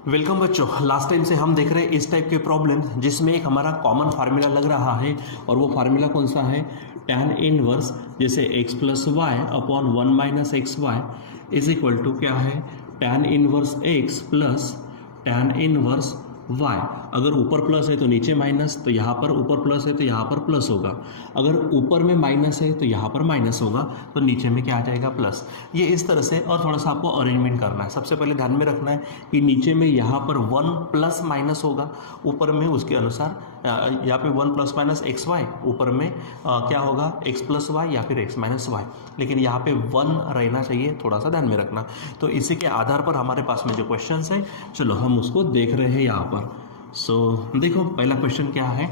Welcome बच्चों। Last time से हम देख रहे हैं इस टाइप के प्रॉब्लम जिसमें एक हमारा कॉमन फार्मूला लग रहा है और वो फार्मूला कौन सा है, tan इनवर्स जैसे x plus y upon 1 minus x y is equal to क्या है, tan inverse x plus tan inverse y। अगर ऊपर प्लस है तो नीचे माइनस, तो यहाँ पर ऊपर प्लस है तो यहाँ पर प्लस होगा। अगर ऊपर में माइनस है तो यहाँ पर माइनस होगा, तो नीचे में क्या आ जाएगा, प्लस। ये इस तरह से। और थोड़ा सा आपको अरेंजमेंट करना है। सबसे पहले ध्यान में रखना है कि नीचे में यहाँ पर 1 प्लस माइनस होगा, ऊपर में उसके अनुसार यहाँ पे 1 प्लस माइनस एक्स वाई, ऊपर में क्या होगा, x प्लस वाई या फिर x माइनस वाई, लेकिन यहाँ पे 1 रहना चाहिए, थोड़ा सा ध्यान में रखना। तो इसी के आधार पर हमारे पास में जो क्वेश्चन है, चलो हम उसको देख रहे हैं यहाँ पर। देखो पहला क्वेश्चन क्या है।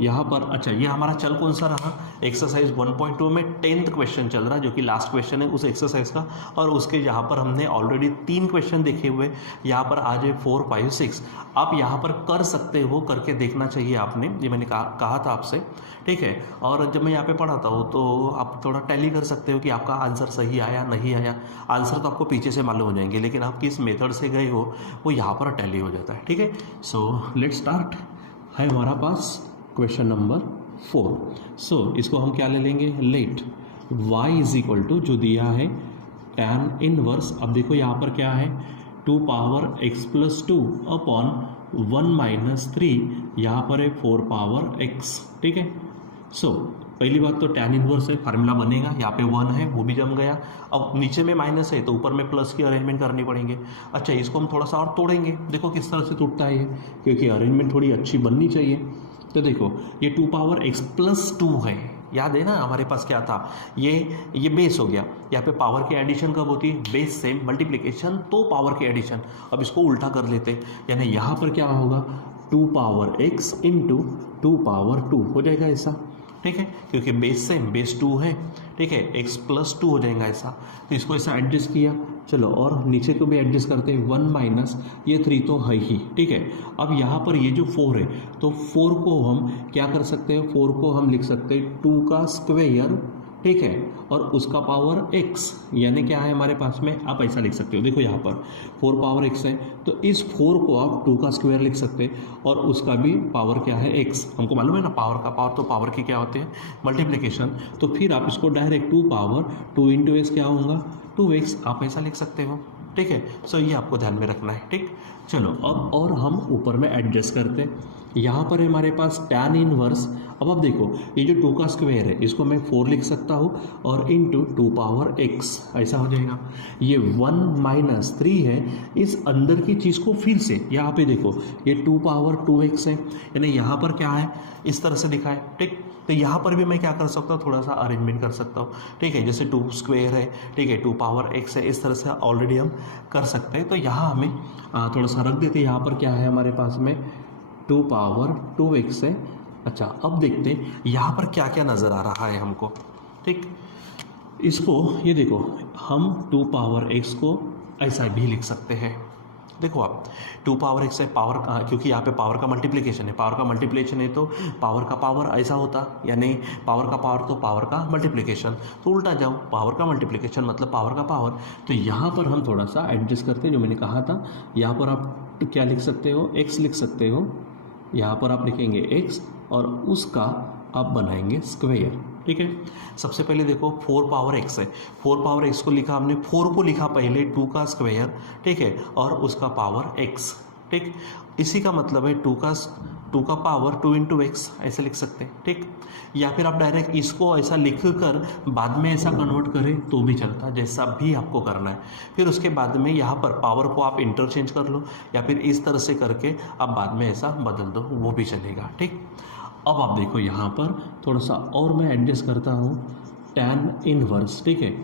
यहाँ पर अच्छा, ये हमारा चल कौन सा रहा, एक्सरसाइज 1.2 में 10th क्वेश्चन चल रहा है, जो कि लास्ट क्वेश्चन है उस एक्सरसाइज का। और उसके यहाँ पर हमने ऑलरेडी 3 क्वेश्चन देखे हुए, यहाँ पर आज है 4, 5, 6। आप यहाँ पर कर सकते हो, करके देखना चाहिए आपने, ये मैंने कहा था आपसे, ठीक है। और जब मैं यहाँ पे पढ़ाता हूँ तो आप थोड़ा टैली कर सकते हो कि आपका आंसर सही आया नहीं आया। आंसर तो आपको पीछे से मालूम हो जाएंगे, लेकिन आप किस मेथड से गए हो वो यहाँ पर टैली हो जाता है, ठीक है। Let's start. है हमारा पास क्वेश्चन नंबर 4। इसको हम क्या ले लेंगे, let y is equal to जो दिया है tan इनवर्स। अब देखो यहाँ पर क्या है, 2 power x plus 2 upon 1 minus 3, यहाँ पर है 4 पावर x, ठीक है। पहली बात तो tan इनवर्स है, फार्मूला बनेगा, यहाँ पे 1 है वो भी जम गया। अब नीचे में माइनस है तो ऊपर में प्लस की अरेंजमेंट करनी पड़ेंगे। अच्छा, इसको हम थोड़ा सा और तोड़ेंगे, देखो किस तरह से टूटता है ये, क्योंकि अरेंजमेंट थोड़ी अच्छी बननी चाहिए। तो देखो ये 2 पावर x प्लस 2 है, याद है ना हमारे पास क्या था, ये बेस हो गया। यहाँ पे पावर की एडिशन कब होती है, बेस से मल्टीप्लिकेशन तो पावर की एडिशन। अब इसको उल्टा कर लेते, यानी यहाँ पर क्या होगा, 2 पावर x इंटू 2 पावर 2 हो जाएगा ऐसा, ठीक है, क्योंकि बेस से बेस 2 है, ठीक है, x प्लस 2 हो जाएगा ऐसा। तो इसको ऐसा एडजस्ट किया, चलो, और नीचे को भी एडजस्ट करते हैं, 1 माइनस ये 3 तो है ही, ठीक है। अब यहाँ पर ये जो 4 है, तो 4 को हम क्या कर सकते हैं, 4 को हम लिख सकते हैं 2 का स्क्वायर, ठीक है, और उसका पावर x, यानी क्या है हमारे पास में, आप ऐसा लिख सकते हो। देखो यहाँ पर 4 पावर x है, तो इस 4 को आप 2 का स्क्वायर लिख सकते हैं, और उसका भी पावर क्या है, x। हमको मालूम है ना पावर का पावर, तो पावर की क्या होते हैं, मल्टीप्लिकेशन। तो फिर आप इसको डायरेक्ट 2 पावर 2 इंटू एक्स क्या होगा, 2x, आप ऐसा लिख सकते हो, ठीक है। ये आपको ध्यान में रखना है, ठीक। चलो अब और हम ऊपर में एडजस्ट करते हैं। यहाँ पर है हमारे पास tan इनवर्स। अब आप देखो ये जो 2 का स्क्वायर है, इसको मैं 4 लिख सकता हूँ, और इंटू 2 पावर x ऐसा हो जाएगा। ये 1 माइनस 3 है, इस अंदर की चीज़ को फिर से यहाँ पे देखो, ये 2 पावर 2x है, यानी यहाँ पर क्या है, इस तरह से लिखा है, ठीक। तो यहाँ पर भी मैं क्या कर सकता हूँ, थोड़ा सा अरेंजमेंट कर सकता हूँ, ठीक है। जैसे 2 स्क्वायर है, ठीक है, 2 पावर x है, इस तरह से ऑलरेडी हम कर सकते हैं। तो यहाँ हमें थोड़ा सा रख देते हैं। यहाँ पर क्या है हमारे पास में, 2 पावर 2x है। अच्छा, अब देखते हैं यहाँ पर क्या क्या नज़र आ रहा है हमको, ठीक। इसको ये देखो, हम 2 पावर x को ऐसा भी लिख सकते हैं। देखो आप 2 पावर x है, पावर का, क्योंकि यहाँ पे पावर का मल्टीप्लिकेशन है, पावर का मल्टीप्लिकेशन है तो पावर का पावर ऐसा होता, यानी पावर का पावर तो पावर का मल्टीप्लिकेशन। तो उल्टा जाओ, पावर का मल्टीप्लिकेशन मतलब पावर का पावर। तो यहाँ पर हम थोड़ा सा एडजस्ट करते हैं, जो मैंने कहा था। यहाँ पर आप क्या लिख सकते हो, x लिख सकते हो, यहाँ पर आप लिखेंगे x, और उसका आप बनाएंगे स्क्वायर, ठीक है। सबसे पहले देखो 4 पावर x है, 4 पावर x को लिखा हमने, 4 को लिखा पहले 2 का स्क्वायर, ठीक है, और उसका पावर x, ठीक। इसी का मतलब है 2 का पावर 2 इंटू एक्स ऐसे लिख सकते हैं, ठीक। या फिर आप डायरेक्ट इसको ऐसा लिख कर बाद में ऐसा कन्वर्ट करें तो भी चलता, जैसा भी आपको करना है। फिर उसके बाद में यहाँ पर पावर को आप इंटरचेंज कर लो, या फिर इस तरह से करके आप बाद में ऐसा बदल दो, वो भी चलेगा, ठीक। अब आप देखो यहाँ पर थोड़ा सा और मैं एडजस्ट करता हूँ, tan इनवर्स, ठीक है।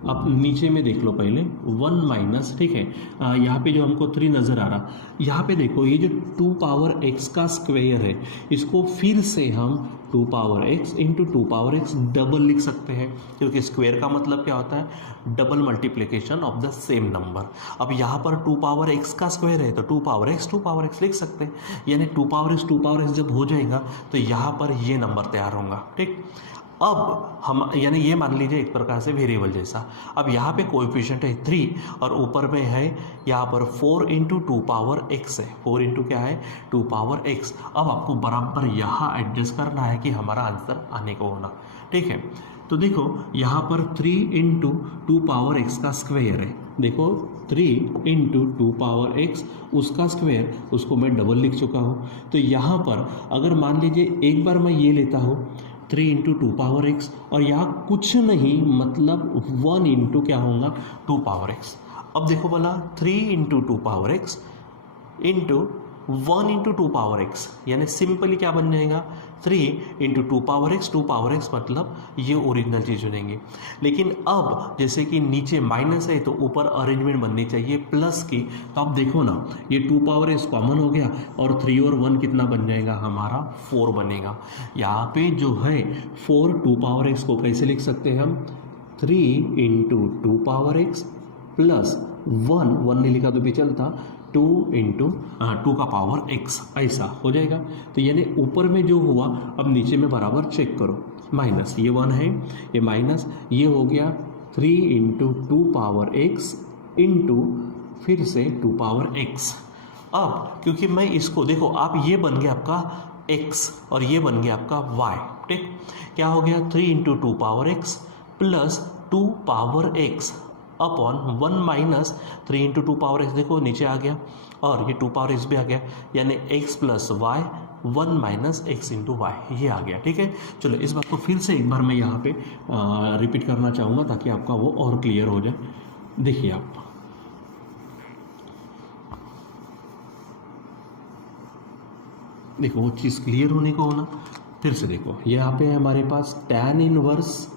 आप नीचे में देख लो पहले 1 माइनस, ठीक है, यहाँ पे जो हमको 3 नज़र आ रहा, यहाँ पे देखो ये जो 2 पावर x का स्क्वायर है, इसको फिर से हम 2 power x into 2 power x double लिख सकते हैं, क्योंकि स्क्वायर का मतलब क्या होता है, double multiplication of the same number. अब यहाँ पर 2 पावर x का स्क्वायर है तो 2 पावर x लिख सकते हैं, यानी 2 पावर x जब हो जाएगा तो यहाँ पर ये नंबर तैयार होगा, ठीक। अब हम यानी ये मान लीजिए एक प्रकार से वेरिएबल जैसा। अब यहाँ पे कोएफिशिएंट है 3 और ऊपर में है यहाँ पर 4 इंटू 2 पावर x है, 4 इंटू क्या है 2 पावर x। अब आपको बराबर यहाँ एडजस्ट करना है कि हमारा आंसर आने को होना, ठीक है। तो देखो यहाँ पर 3 इंटू 2 पावर x का स्क्वायर है, देखो 3 इंटू 2 पावर x उसका स्क्वायर, उसको मैं डबल लिख चुका हूँ। तो यहाँ पर अगर मान लीजिए एक बार मैं ये लेता हूँ 3 इंटू 2 पावर x और यहाँ कुछ नहीं मतलब 1 इंटू क्या होगा 2 पावर x। अब देखो बोला 3 into 2 power x into 1 into 2 power x, यानी सिंपली क्या बन जाएगा 3 इंटू 2 पावर x मतलब ये ओरिजिनल चीज़ बनेंगे। लेकिन अब जैसे कि नीचे माइनस है तो ऊपर अरेंजमेंट बननी चाहिए प्लस की। तो आप देखो ना ये 2 पावर x कॉमन हो गया और 3 और 1 कितना बन जाएगा हमारा 4 बनेगा। यहाँ पे जो है 4 2 पावर x को कैसे लिख सकते हैं हम 3 इंटू 2 पावर x प्लस 1 नहीं लिखा तो भी चलता 2 इंटू 2 का पावर x, ऐसा हो जाएगा। तो यानी ऊपर में जो हुआ अब नीचे में बराबर चेक करो, माइनस ये 1 है, ये माइनस ये हो गया 3 इंटू 2 पावर x इंटू फिर से 2 पावर x। अब क्योंकि मैं इसको देखो आप ये बन गया आपका x और ये बन गया आपका y, ठीक। क्या हो गया 3 into 2 power x plus 2 power x upon 1 minus 3 into 2 power x, देखो नीचे आ गया और ये 2 पावर x भी आ गया, यानी x plus y 1 minus x into y ये आ गया, ठीक है। चलो इस बात को फिर से एक बार मैं यहाँ पे रिपीट करना चाहूँगा ताकि आपका वो और क्लियर हो जाए। देखिए आप देखो वो चीज़ क्लियर होने को होना, फिर से देखो यहाँ पे हमारे पास tan इनवर्स।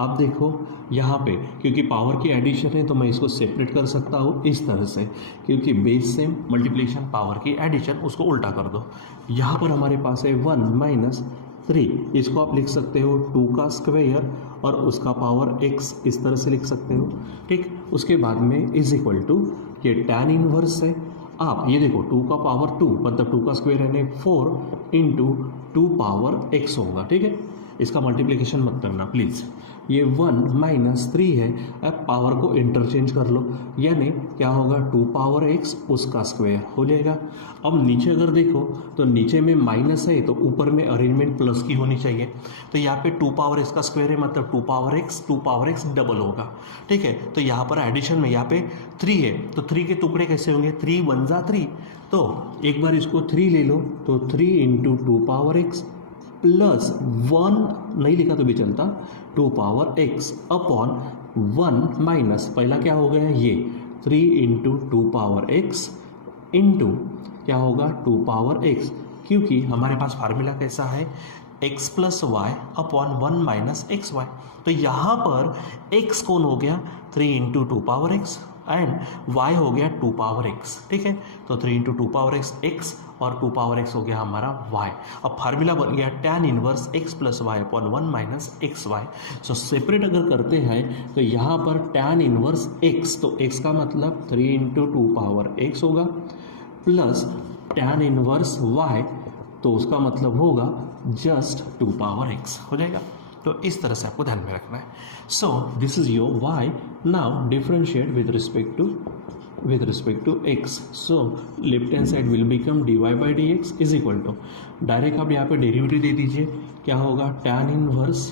अब देखो यहाँ पे क्योंकि पावर की एडिशन है तो मैं इसको सेपरेट कर सकता हूँ इस तरह से, क्योंकि बेस से मल्टीप्लिकेशन पावर की एडिशन उसको उल्टा कर दो। यहाँ पर हमारे पास है 1 माइनस 3, इसको आप लिख सकते हो 2 का स्क्वायर और उसका पावर x इस तरह से लिख सकते हो, ठीक। उसके बाद में इज इक्वल टू ये tan इनवर्स है। आप ये देखो 2 का पावर 2 मतलब 2 का स्क्वायर है 4 इंटू 2 पावर x होगा, ठीक है। इसका मल्टीप्लिकेशन मत करना प्लीज़। ये 1 माइनस 3 है, अब पावर को इंटरचेंज कर लो, यानी क्या होगा 2 पावर x उसका स्क्वायर हो जाएगा। अब नीचे अगर देखो तो नीचे में माइनस है तो ऊपर में अरेंजमेंट प्लस की होनी चाहिए। तो यहाँ पे 2 पावर x का स्क्वायर है मतलब 2 पावर x डबल होगा, ठीक है। तो यहाँ पर एडिशन में यहाँ पे 3 है तो 3 के टुकड़े कैसे होंगे 3 1 जा 3, तो एक बार इसको 3 ले लो तो 3 इंटू 2 पावर x प्लस 1 नहीं लिखा तो भी चलता 2 पावर x अपॉन 1 माइनस पहला क्या हो गया ये 3 इंटू 2 पावर x इंटू क्या होगा 2 पावर x, क्योंकि हमारे पास फार्मूला कैसा है x plus y upon 1 minus x y. तो यहाँ पर x कौन हो गया 3 into 2 power x and y हो गया 2 पावर x, ठीक है। तो 3 इंटू 2 पावर x और 2 पावर x हो गया हमारा y। अब फार्मूला बन गया tan inverse x plus y upon 1 minus x y. So separate अगर करते हैं तो यहाँ पर tan इनवर्स x, तो x का मतलब 3 इंटू 2 पावर x होगा प्लस tan इनवर्स y, तो उसका मतलब होगा जस्ट 2 पावर x हो जाएगा। तो इस तरह से आपको ध्यान में रखना है। So this is your y, now differentiate with respect to x। So left hand side will become dy by d x is equal to, direct आप यहाँ पे डेरिवेटिव दे दीजिए, क्या होगा tan inverse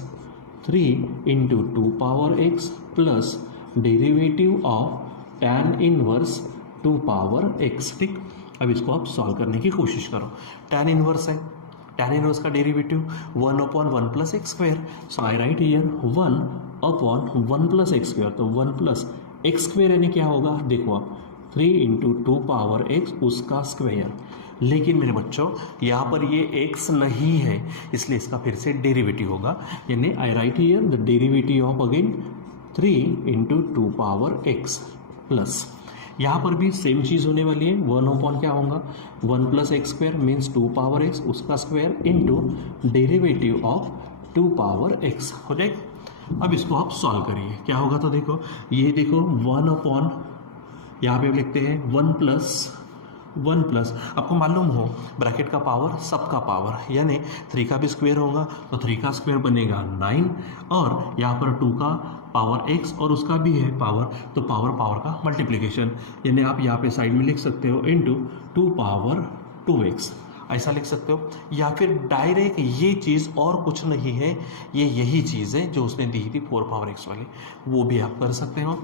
3 into 2 power x plus derivative of tan inverse 2 power x, ठीक। अब इसको आप सॉल्व करने की कोशिश करो। tan इनवर्स है, tan इनवर्स का derivative 1 upon 1 plus x square, so I write here 1 upon 1 plus x square, तो 1 प्लस एक्स स्क्वायर यानी क्या होगा देखो आप 3 इंटू 2 पावर x उसका स्क्वायर। लेकिन मेरे बच्चों यहाँ पर ये x नहीं है इसलिए इसका फिर से डेरिवेटिव होगा, यानी I write here the derivative of again 3 into 2 power x plus यहाँ पर भी सेम चीज़ होने वाली है 1 अपॉन क्या होगा 1 plus x square means 2 power x उसका square into derivative of 2 power x हो जाएगा। अब इसको आप सॉल्व करिए क्या होगा, तो देखो ये देखो 1 अपॉन यहाँ पे लिखते हैं 1 प्लस 1 प्लस, आपको मालूम हो ब्रैकेट का पावर सबका पावर, यानी 3 का भी स्क्वायर होगा तो 3 का स्क्वायर बनेगा 9, और यहाँ पर 2 का पावर x और उसका भी है पावर, तो पावर का मल्टीप्लिकेशन, यानी आप यहाँ पे साइड में लिख सकते हो इनटू 2 पावर 2x, ऐसा लिख सकते हो। या फिर डायरेक्ट ये चीज़ और कुछ नहीं है, ये यही चीज़ है जो उसने दी थी 4 पावर x वाली, वो भी आप कर सकते हो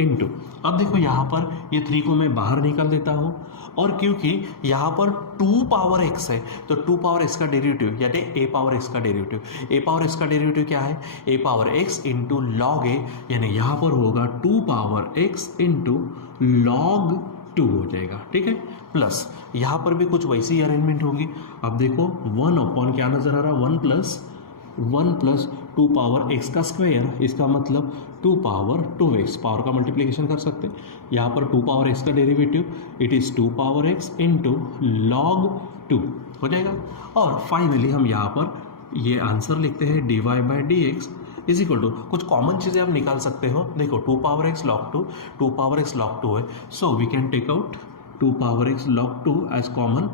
इनटू। अब देखो यहाँ पर ये 3 को मैं बाहर निकाल देता हूँ, और क्योंकि यहाँ पर 2 पावर x है तो 2 पावर x का डेरिवेटिव यानी a पावर x का डेरिवेटिव, a पावर x का डेरिवेटिव क्या है, a power x into log a, यानी यहाँ पर होगा 2 पावर x इंटू लॉग 2 हो जाएगा, ठीक है। प्लस यहाँ पर भी कुछ वैसी अरेंजमेंट होगी। अब देखो 1 अपॉन क्या नजर आ रहा है, 1 प्लस 2 पावर x का स्क्वायर, इसका मतलब 2 पावर 2x, पावर का मल्टीप्लिकेशन कर सकते हैं। यहाँ पर 2 पावर x का derivative it is 2 power x into log 2 हो जाएगा। और फाइनली हम यहाँ पर ये आंसर लिखते हैं dy by d x is equal to, कुछ कॉमन चीज़ें आप निकाल सकते हो। देखो 2 power x log 2, 2 power x log 2 है, so we can take out 2 power x log 2 as common,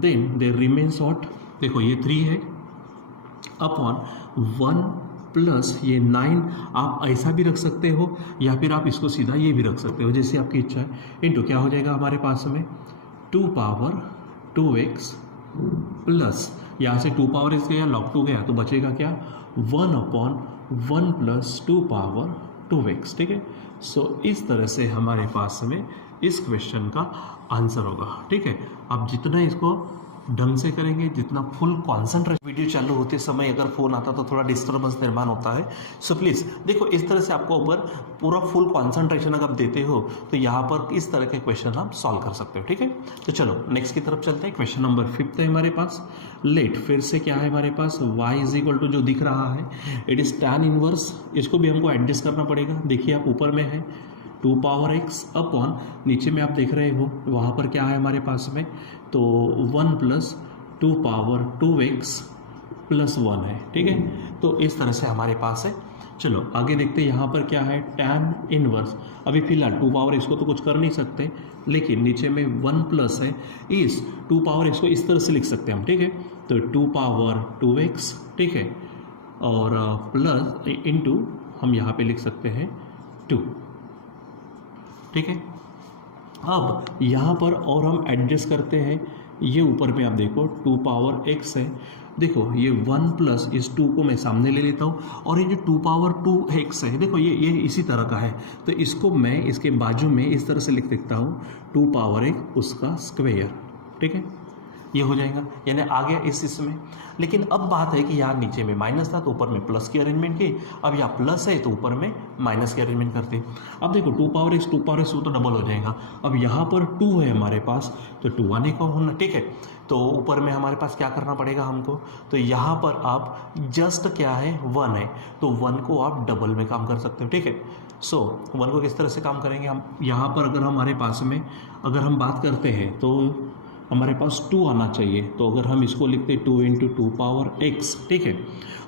then there remains what, देखो ये 3 है अपॉन 1 प्लस ये 9, आप ऐसा भी रख सकते हो या फिर आप इसको सीधा ये भी रख सकते हो, जैसे आपकी इच्छा है। इनटू क्या हो जाएगा हमारे पास में 2 पावर 2x प्लस यहाँ से 2 पावर x गया log 2 गया तो बचेगा क्या 1 अपॉन 1 प्लस 2 पावर 2x, ठीक है। सो इस तरह से हमारे पास में इस क्वेश्चन का आंसर होगा, ठीक है। आप जितना इसको ढंग से करेंगे, जितना फुल कॉन्सेंट्रेशन, वीडियो चालू होते समय अगर फ़ोन आता तो थोड़ा डिस्टर्बेंस निर्माण होता है, सो प्लीज़ देखो इस तरह से आपको अगर पूरा फुल कॉन्सेंट्रेशन अगर आप देते हो तो यहाँ पर इस तरह के क्वेश्चन आप सॉल्व कर सकते हो, ठीक है। तो चलो नेक्स्ट की तरफ चलते हैं। क्वेश्चन नंबर 5 है हमारे पास। लेट, फिर से क्या है हमारे पास, y इज इक्वल टू जो दिख रहा है इट इज़ tan इनवर्स, इसको भी हमको एडजस्ट करना पड़ेगा। देखिए आप ऊपर में है 2 पावर x अपॉन, नीचे में आप देख रहे हो वहाँ पर क्या है हमारे पास में, तो 1 प्लस 2 पावर 2x प्लस 1 है, ठीक है। तो इस तरह से हमारे पास है। चलो आगे देखते हैं यहाँ पर क्या है, tan इनवर्स। अभी फिलहाल 2 पावर x को तो कुछ कर नहीं सकते, लेकिन नीचे में 1 प्लस है, इस 2 पावर x को इस तरह से लिख सकते हैं हम, ठीक है। तो 2 पावर 2x, ठीक है, और प्लस इनटू हम यहाँ पे लिख सकते हैं 2, ठीक है। अब यहाँ पर और हम एडजस्ट करते हैं, ये ऊपर में आप देखो 2 पावर x है, देखो ये 1 प्लस इस 2 को मैं सामने ले लेता हूँ, और ये जो 2 पावर 2x है देखो ये इसी तरह का है, तो इसको मैं इसके बाजू में इस तरह से लिख सकता हूँ 2 पावर x उसका स्क्वायर, ठीक है। ये हो जाएगा, यानी आ गया इस इसमें। लेकिन अब बात है कि यहाँ नीचे में माइनस था तो ऊपर में प्लस की अरेंजमेंट की, अब यहाँ प्लस है तो ऊपर में माइनस की अरेंजमेंट करते हैं। अब देखो 2 पावर x वो तो डबल हो जाएगा। अब यहाँ पर 2 है हमारे पास तो 2 आने को होना, ठीक है। तो ऊपर में हमारे पास क्या करना पड़ेगा हमको, तो यहाँ पर आप जस्ट क्या है 1 है तो 1 को आप डबल में काम कर सकते हो, ठीक है। सो 1 को किस तरह से काम करेंगे हम, यहाँ पर अगर हमारे पास में अगर हम बात करते हैं तो हमारे पास 2 आना चाहिए, तो अगर हम इसको लिखते 2 इंटू 2 पावर x, ठीक है,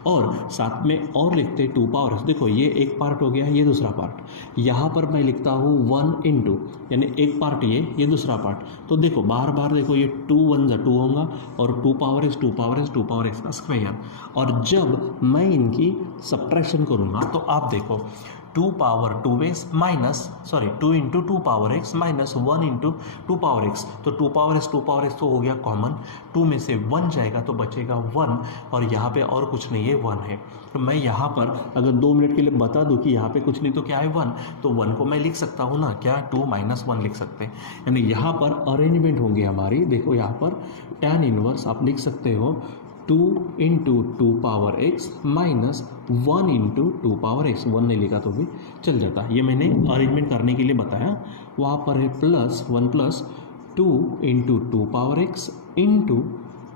और साथ में और लिखते 2 पावर x, देखो ये एक पार्ट हो गया, ये दूसरा पार्ट, यहाँ पर मैं लिखता हूँ 1 इंटू, यानी एक पार्ट ये दूसरा पार्ट, तो देखो बार बार देखो ये 2 1 जा 2 होगा, और 2 power x 2 power x 2 power x का स्क्वायर, और जब मैं इनकी सब्ट्रैक्शन करूँगा तो आप देखो 2 power 2x minus 2 into 2 power x minus 1 into 2 power x, तो 2 पावर x तो हो गया कॉमन, 2 में से 1 जाएगा तो बचेगा 1, और यहाँ पे और कुछ नहीं है 1 है। तो मैं यहाँ पर अगर 2 मिनट के लिए बता दूँ कि यहाँ पे कुछ नहीं तो क्या है 1, तो 1 को मैं लिख सकता हूँ ना, क्या 2 माइनस 1 लिख सकते हैं, यानी यहाँ पर अरेंजमेंट होंगे हमारी। देखो यहाँ पर tan इनवर्स आप लिख सकते हो 2 into 2 power x minus 1 into 2 power x, 1 नहीं लिखा तो भी चल जाता, ये मैंने अरेंजमेंट करने के लिए बताया। वहाँ पर है plus 1 plus 2 into 2 power x into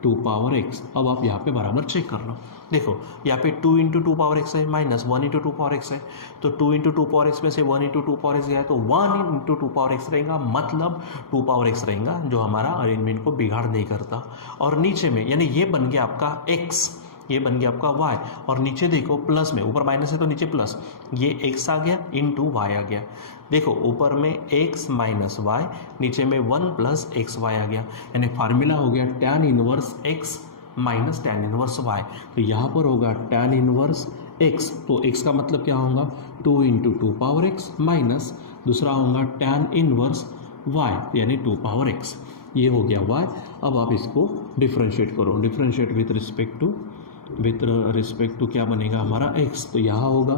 2 power x। अब आप यहाँ पे बराबर चेक कर लो, देखो यहाँ पे 2 इंटू 2 पावर x है माइनस 1 इंटू 2 पावर x है, तो 2 इंटू 2 पावर x में से 1 इंटू 2 पावर x गया है तो 1 इंटू 2 पावर x रहेगा, मतलब 2 पावर x रहेगा, जो हमारा अरेंजमेंट को बिगाड़ नहीं करता। और नीचे में यानी ये बन गया आपका x, ये बन गया आपका y, और नीचे देखो प्लस में, ऊपर माइनस है तो नीचे प्लस, ये x आ गया इंटू y आ गया। देखो ऊपर में x माइनस वाई, नीचे में 1 प्लस एक्स वाई आ गया, यानी फार्मूला हो गया tan inverse x minus tan inverse y। तो यहाँ पर होगा tan इनवर्स x, तो x का मतलब क्या होगा 2 इंटू 2 पावर x माइनस दूसरा होगा tan इनवर्स y यानी 2 पावर x, ये हो गया y। अब आप इसको डिफ्रेंशिएट करो, डिफ्रेंशिएट विथ रिस्पेक्ट टू क्या बनेगा हमारा x, तो यहाँ होगा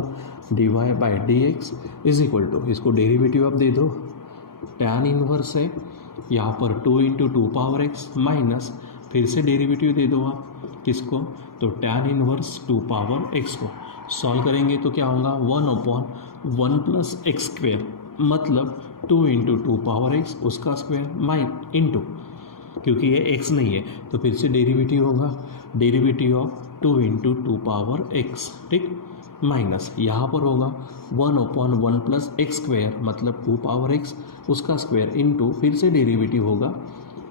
dy by d x is equal to, इसको डेरिवेटिव आप दे दो, tan इनवर्स है यहाँ पर 2 इंटू 2 पावर x माइनस फिर से डेरिवेटिव दे दो आप किसको, तो tan इनवर्स 2 पावर x को सॉल्व करेंगे तो क्या होगा 1/1 प्लस एक्स स्क्वेयर, मतलब 2 इंटू 2 पावर x उसका स्क्वेयर माइन इंटू, क्योंकि ये x नहीं है तो फिर से डेरिवेटिव होगा, derivative of 2 into 2 power x, ठीक, माइनस यहाँ पर होगा 1/1 प्लस एक्स स्क्वेयर मतलब 2 पावर x उसका स्क्वेयर इंटू फिर से डेरिवेटिव होगा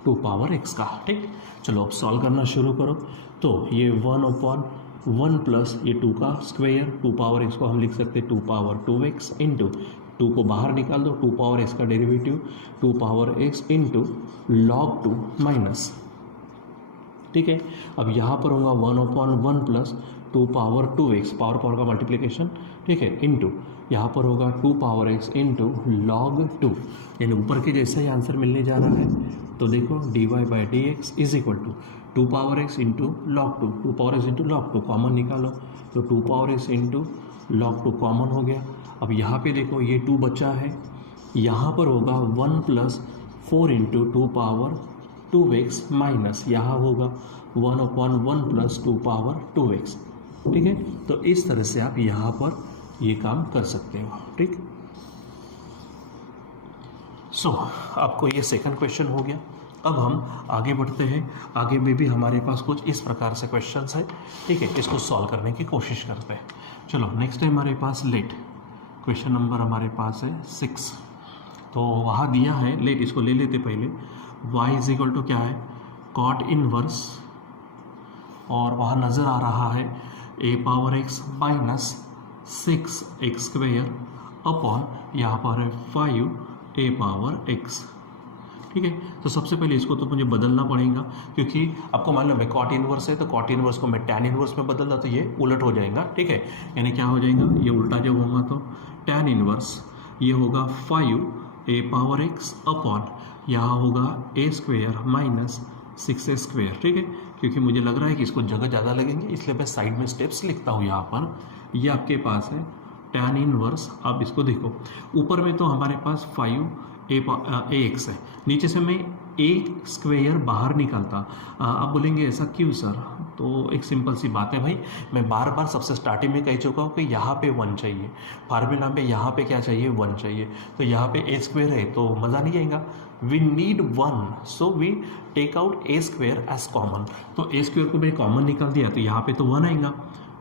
2 पावर x का, ठीक। चलो अब सॉल्व करना शुरू करो, तो ये 1/1 प्लस ये 2 का स्क्वेयर, 2 पावर x को हम लिख सकते हैं 2 पावर 2x इंटू 2 को बाहर निकाल दो, 2 पावर x का derivative 2 power x into log 2 minus, ठीक है। अब यहाँ पर होगा 1/1 plus 2 power 2x, power power का मल्टीप्लिकेशन, ठीक है, इंटू यहाँ पर होगा 2 पावर x इंटू लॉग 2, यानी ऊपर के जैसा ही आंसर मिलने जा रहा है। तो देखो dy by d x is equal to 2 power x into log 2, 2 power x into log 2 common निकालो, तो 2 power x into log 2 common हो गया। अब यहाँ पे देखो ये 2 बचा है, यहाँ पर होगा 1 plus 4 into 2 power 2x minus यहाँ होगा 1/1 प्लस 2 पावर 2x, ठीक है। तो इस तरह से आप यहाँ पर ये काम कर सकते हो, ठीक। सो आपको ये सेकंड क्वेश्चन हो गया। अब हम आगे बढ़ते हैं, आगे में भी हमारे पास कुछ इस प्रकार से क्वेश्चंस है, ठीक है, इसको सॉल्व करने की कोशिश करते हैं। चलो नेक्स्ट है हमारे पास लेट, क्वेश्चन नंबर हमारे पास है 6, तो वहाँ दिया है लेट, इसको ले लेते पहले, y इज इक्वल टू क्या है कॉट इनवर्स, और वहाँ नज़र आ रहा है a power x minus 6x square upon यहाँ पर है 5a पावर x, ठीक है। तो सबसे पहले इसको तो मुझे बदलना पड़ेगा, क्योंकि आपको मालूम है कॉट इनवर्स है, तो कॉट इनवर्स को मैं टैन इनवर्स में बदल दूँ तो ये उलट हो जाएगा, ठीक है, यानी क्या हो जाएगा ये उल्टा जब होगा तो टैन इनवर्स ये होगा 5a पावर x अपॉन यहाँ होगा a square minus 6a square, ठीक है। क्योंकि मुझे लग रहा है कि इसको जगह ज़्यादा लगेंगे, इसलिए मैं साइड में स्टेप्स लिखता हूँ। यहाँ पर ये आपके पास है टैन इनवर्स, आप इसको देखो ऊपर में तो हमारे पास 5a x है, नीचे से मैं a स्क्वेयर बाहर निकालता, आप बोलेंगे ऐसा क्यों सर, तो एक सिंपल सी बात है भाई, मैं बार बार सबसे स्टार्टिंग में कह चुका हूँ कि यहाँ पे 1 चाहिए, फार्मूला में यहाँ पे क्या चाहिए 1 चाहिए, तो यहाँ पे a स्क्वेयर है तो मज़ा नहीं आएगा, we need 1, so we take out a square as common, तो a स्क्वेयर को मैंने कॉमन निकाल दिया तो यहाँ पे तो 1 आएगा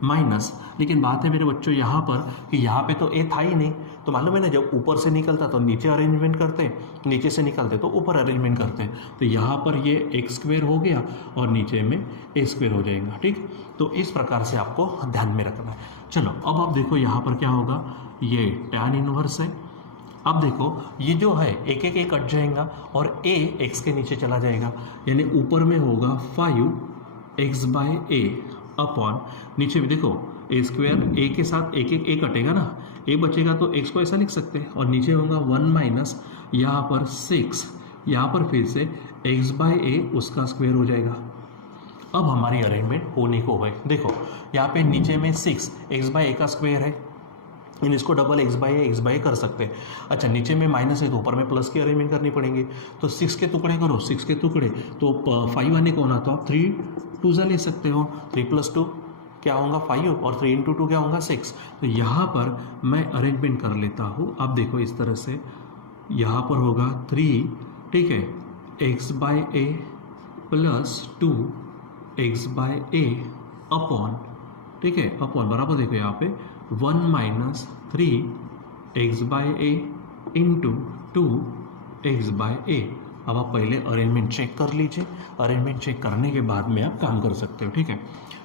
माइनस, लेकिन बात है मेरे बच्चों यहाँ पर कि यहाँ पे तो a था ही नहीं, तो मालूम है ना जब ऊपर से निकलता तो नीचे अरेंजमेंट करते, नीचे से निकलते तो ऊपर अरेंजमेंट करते, तो यहाँ पर ये x स्क्वेयर हो गया और नीचे में a स्क्वेयर हो जाएगा, ठीक। तो इस प्रकार से आपको ध्यान में रखना है। चलो अब आप देखो यहाँ पर क्या होगा, ये टैन इनवर्स है, अब देखो ये जो है एक एक एक कट जाएगा और a x के नीचे चला जाएगा, यानी ऊपर में होगा 5x बाय a अपॉन नीचे भी देखो a स्क्वेयर a के साथ एक एक a कटेगा ना, a बचेगा तो x को ऐसा लिख सकते हैं, और नीचे होगा 1 माइनस यहाँ पर 6, यहाँ पर फिर से x बाय a उसका स्क्वेयर हो जाएगा। अब हमारी अरेंजमेंट होने को है, देखो यहाँ पे नीचे में 6 x बाय a का स्क्वेयर है, इन इसको डबल x बाय कर सकते हैं। अच्छा नीचे में माइनस है तो ऊपर में प्लस की अरेंजमेंट करनी पड़ेंगे, तो 6 के टुकड़े करो, 6 के टुकड़े तो 5 आने को ना, तो आप 3 2 ले सकते हो, 3 + 2 क्या होगा 5 और 3 × 2 क्या होगा 6, तो यहाँ पर मैं अरेंजमेंट कर लेता हूँ। आप देखो इस तरह से यहाँ पर होगा 3, ठीक है, x by a plus 2x by a upon, ठीक है, अपॉन बराबर देखो यहाँ पे 1 minus 3x by a into 2x by a अब आप पहले अरेंजमेंट चेक कर लीजिए, अरेंजमेंट चेक करने के बाद में आप काम कर सकते हो, ठीक है।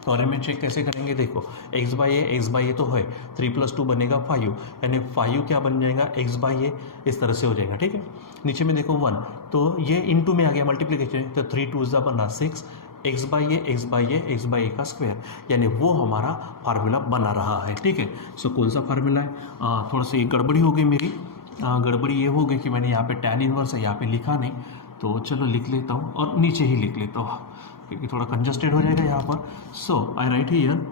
तो अरेंजमेंट चेक कैसे करेंगे, देखो एक्स बाई ए तो है, 3 + 2 बनेगा 5, यानी 5 क्या बन जाएगा, एक्स बाई ए इस तरह से हो जाएगा, ठीक है। नीचे में देखो 1, तो ये इनटू में आ गया मल्टीप्लिकेशन, तो 3 × 2 बना 6, एक्स बाई ए का स्क्वायर, यानी वो हमारा फार्मूला बना रहा है, ठीक है। सो कौन सा फार्मूला है, थोड़ा सी गड़बड़ी हो गई मेरी, गड़बड़ी ये हो गई कि मैंने यहाँ पे tan इनवर्स है यहाँ पे लिखा नहीं, तो चलो लिख लेता हूँ और नीचे ही लिख लेता हूँ क्योंकि थोड़ा कंजस्टेड हो जाएगा यहाँ पर। सो आई राइट हियर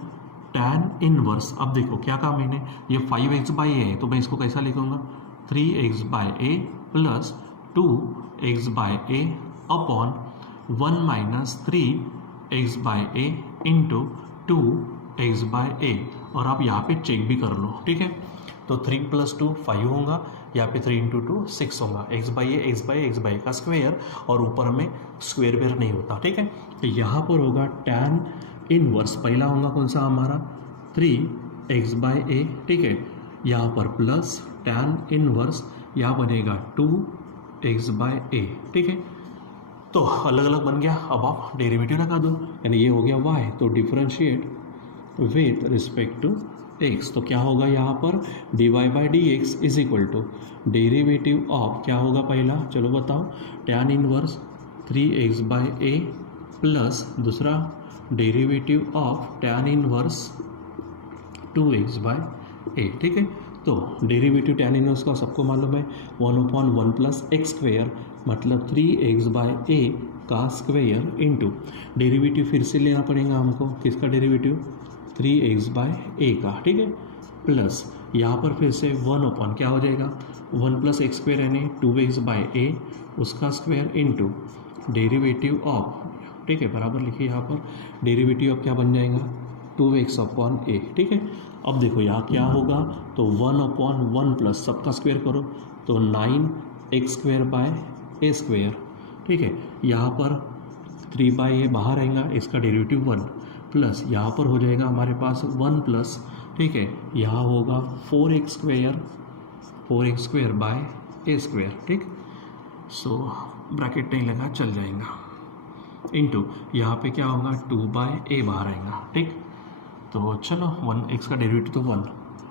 tan इनवर्स। अब देखो क्या कहा मैंने, ये 5x बाई ए है, तो मैं इसको कैसा लिखूँगा, 3x by A plus 2x by a upon 1 - 3x by a into 2x by a, और आप यहाँ पे चेक भी कर लो, ठीक है। तो 3 + 2 5 होगा, यहाँ पे 3 × 2 6 होगा, एक्स बाई ए का स्क्वायर, और ऊपर में स्क्वायर वेयर नहीं होता, ठीक है। तो यहाँ पर होगा tan इनवर्स, पहला होगा कौन सा हमारा 3x बाई ए, ठीक है, यहाँ पर प्लस tan इनवर्स यहाँ बनेगा 2x बाई ए, ठीक है। तो अलग अलग बन गया, अब आप डेरिवेटिव लगा दो, यानी ये हो गया y, तो differentiate with respect to x, तो क्या होगा यहाँ पर dy/dx is equal to derivative of क्या होगा पहला, चलो बताओ, tan इनवर्स 3x बाई ए प्लस दूसरा डेरिवेटिव ऑफ tan इनवर्स 2x बाई ए, ठीक है। तो डेरिवेटिव tan इनवर्स का सबको मालूम है 1/1 + x² मतलब 3x बाई ए का स्क्वायर इंटू डेरिवेटिव फिर से लेना पड़ेगा हमको, किसका डेरिवेटिव, 3x बाई ए का, ठीक है, प्लस यहाँ पर फिर से 1/, क्या हो जाएगा 1 + x² यानी 2x बाई ए उसका स्क्वायर इंटू डेरिवेटिव ऑफ, ठीक है, बराबर लिखिए यहाँ पर, डेरिवेटिव ऑफ क्या बन जाएगा 2x/a, ठीक है। अब देखो यहाँ क्या होगा, तो 1/1 प्लस सबका स्क्वायर करो तो 9x² बाई a², ठीक है। यहाँ पर 3/a बाहर आएगा, इसका डेरिवेटिव 1 प्लस यहाँ पर हो जाएगा हमारे पास 1 प्लस, ठीक है, यहाँ होगा 4x² बाई a², ठीक। सो ब्रैकेट नहीं लगा, चल जाएगा, इंटू यहाँ पे क्या होगा 2/a बाहर आएगा, ठीक। तो चलो 1x का डेरिवेटिव तो 1।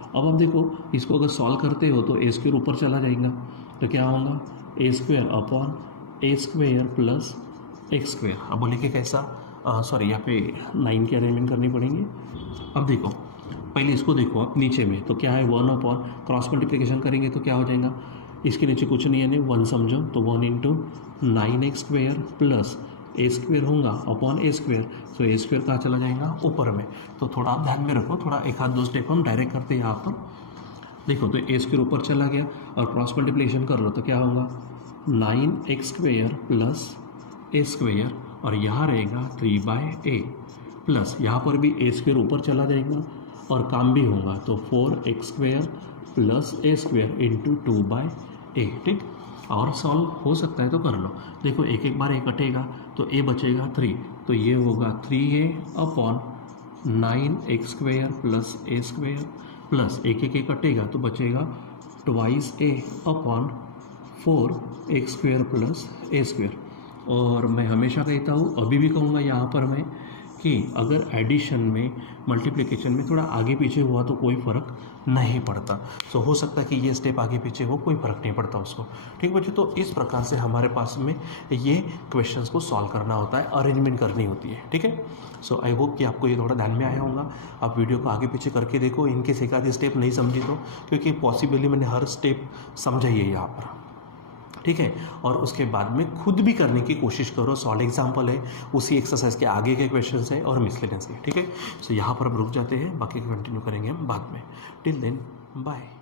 अब आप देखो इसको अगर सॉल्व करते हो तो a² ऊपर चला जाएगा, तो क्या होगा a² upon a² plus x²। अब बोले कि कैसा, सॉरी यहाँ पे 9 की अरेंजमेंट करनी पड़ेंगे। अब देखो पहले इसको देखो आप नीचे में, तो क्या है 1/, क्रॉस मल्टीप्लिकेशन करेंगे तो क्या हो जाएगा, इसके नीचे कुछ नहीं है, यानी 1 समझो, तो 1 × 9x² प्लस a² होगा अपॉन a², सो a² कहाँ चला जाएगा ऊपर में। तो थोड़ा आप ध्यान में रखो, थोड़ा एक आध 2 स्टेप हम डायरेक्ट करते हैं यहाँ पर। देखो तो a² ऊपर चला गया और क्रॉस मल्टीप्लिकेशन कर लो तो क्या होगा 9x² प्लस a², और यहाँ रहेगा 3/a प्लस यहाँ पर भी a² ऊपर चला जाएगा और काम भी होगा, तो 4x² plus a² into 2/a, ठीक। और सॉल्व हो सकता है तो कर लो, देखो एक एक बार a कटेगा तो a बचेगा 3, तो ये होगा 3a upon 9x² plus a² plus एक एक कटेगा तो बचेगा 2a upon 4x² plus a²। और मैं हमेशा कहता हूँ, अभी भी कहूँगा यहाँ पर मैं, कि अगर एडिशन में मल्टीप्लिकेशन में थोड़ा आगे पीछे हुआ तो कोई फ़र्क नहीं पड़ता। सो हो सकता है कि ये स्टेप आगे पीछे हो, कोई फ़र्क नहीं पड़ता उसको, ठीक बच्चों। तो इस प्रकार से हमारे पास में ये क्वेश्चंस को सॉल्व करना होता है, अरेंजमेंट करनी होती है, ठीक है। सो आई होप कि आपको ये थोड़ा ध्यान में आया होगा। आप वीडियो को आगे पीछे करके देखो, इनके एक आधी स्टेप नहीं समझी तो, क्योंकि पॉसिबली मैंने हर स्टेप समझा ही है यहाँ पर, ठीक है। और उसके बाद में खुद भी करने की कोशिश करो, सॉल्व एग्जाम्पल है, उसी एक्सरसाइज के आगे के क्वेश्चंस है और मिसलेनियस है, ठीक है। सो यहाँ पर हम रुक जाते हैं, बाकी कंटिन्यू करेंगे हम बाद में। Till then bye.